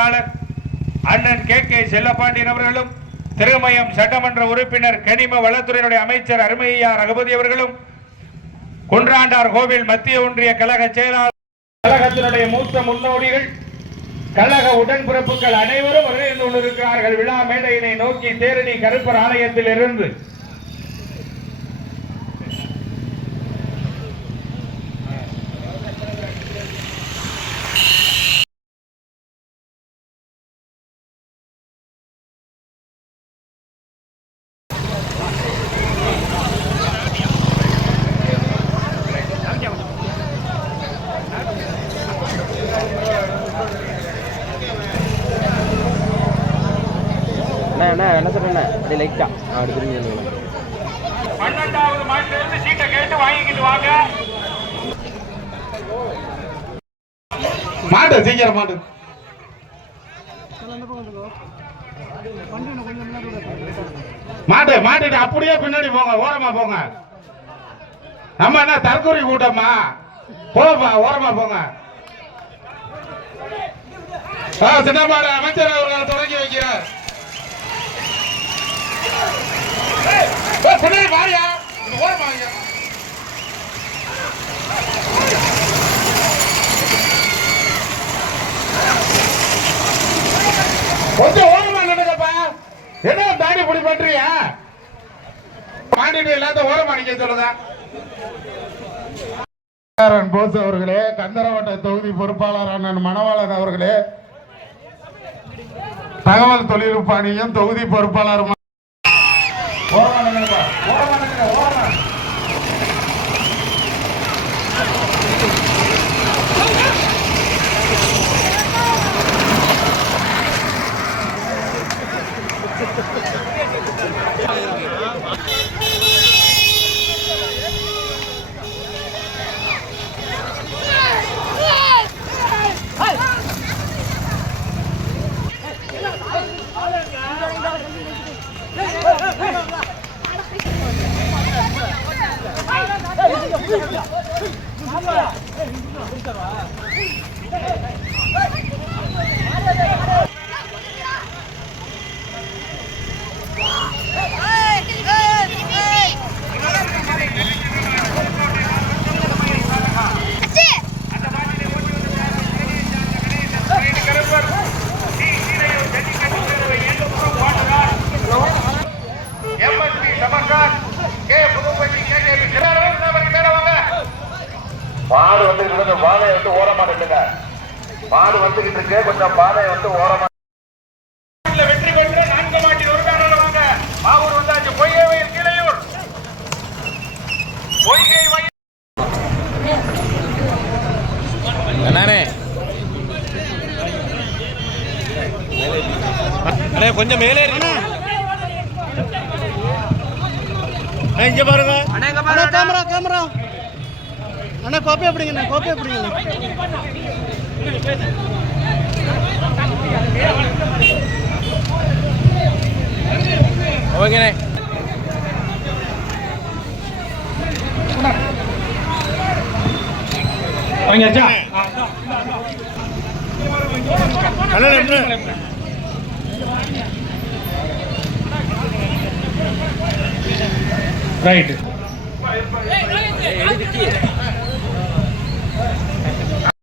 செயலாளர் அண்ணன் K K Chellapandian அவர்களும் திருமயம் சட்டமன்ற உறுப்பினர் கனிம வளத்துறையினுடைய அமைச்சர் அருமையா ரகுபதி அவர்களும் குன்றாண்டார் கோவில் மத்திய ஒன்றிய கழக செயலாளர் கழகத்தினுடைய மூத்த முன்னோடிகள் கழக உடன்பிறப்புகள் அனைவரும் வருகை இருக்கிறார்கள் விழா மேடையினை நோக்கி தேரணி கருப்பர் ஆலயத்தில் இருந்து என்ன சொல்றேண்ணே அப்படியே லைட்டா அப்படி திரும்பி. பன்னெண்டாவது மாட்டிலிருந்து சீட்டை கேட்டு வாங்கிக்கிட்டு வாங்க. மாட்டு சீக்கிரம் மாட்டு. மாட்டு மாட்டுட்டு அப்படியே பின்னாடி போங்க ஓரமா போங்க. நம்ம என்ன தற்கொலை கூட்டமா? போப்பா ஓரமா போங்க. ஆ, சின்னமாடு அமைச்சர் அவர்கள் தொடங்கி ஏய், ஏய், ஓரமா கொஞ்சம் ஓரமா என்ன தாடி பண்றியா ஓரமா நிக்க சொல்லுங்க போஸ் அவர்களே கந்தரவட்ட தொகுதி பொறுப்பாளர் அண்ணன் மணவாளன் அவர்களே தகவல் தொழில்நுட்ப அணியும் தொகுதி பொறுப்பாளர் ஓரமா ஓரமா நின்னுங்க, ஓரமா. எம்எஸ்பி சமர்கார் கே புதுப்பட்டி கே கே மாடு வந்துகிட்டு இருக்கு பாதையை வந்து ஓரமா நில்லுங்க. மாடு வந்துகிட்டு இருக்கு. கொஞ்சம் பாதையை வந்து ஓரமா வெற்றி பெற்ற நான்கு மாட்டில் உரிமையாளர் வாங்க மாவூர் வந்தாச்சு. பொய்கை வயல் கீழையூர். பொய்கை வயல் அண்ணாண்ணே அண்ணே கொஞ்சம் மேலே இருக்கு இங்க பாருங்க. அண்ணா கேமரா கேமரா அண்ணா கோப்பை எப்படிங்கண்ணா கோப்பை எப்படிங்கண்ணா ஓகேண்ணே. வாங்கியாச்சா ரைட்